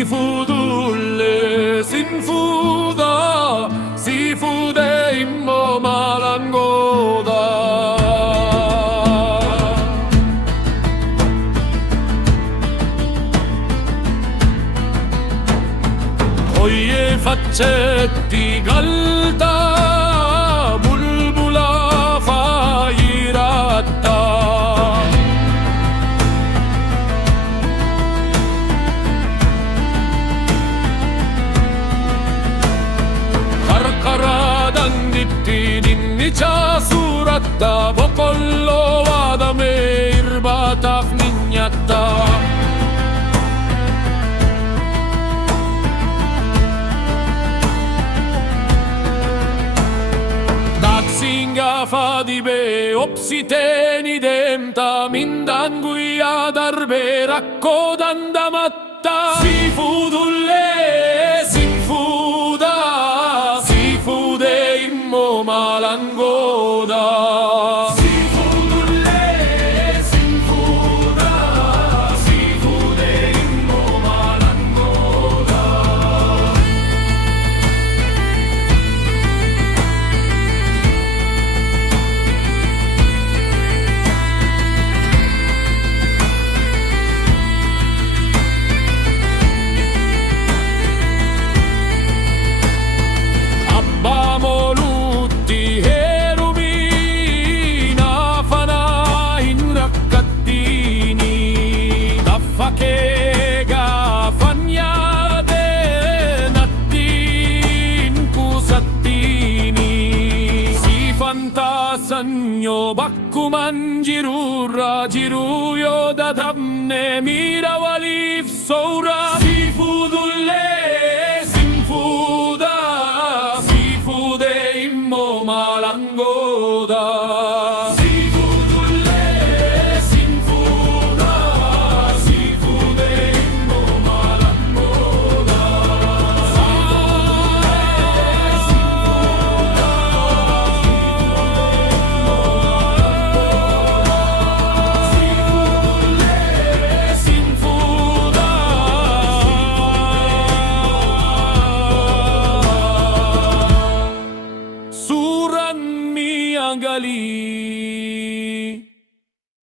Seafood'ulle sinfuda, seafood'e immo malangoda. Oye faccetti galta, bulbula fairatta. Karkara danditti dinnicha suratta, bokollo vadame irbata fnignatta. Singa fa di be opsiteni demta mindan guia darbe raccodan matta. Seafood'ulle sinfuda, seafood'e immo malangoda. Seafood'ulle sinfuda, seafood'e immo malangoda. Che gafagnate nattin cusattini, si fantasagno bakkuman jirurra jiruyo da damne mira walif soura.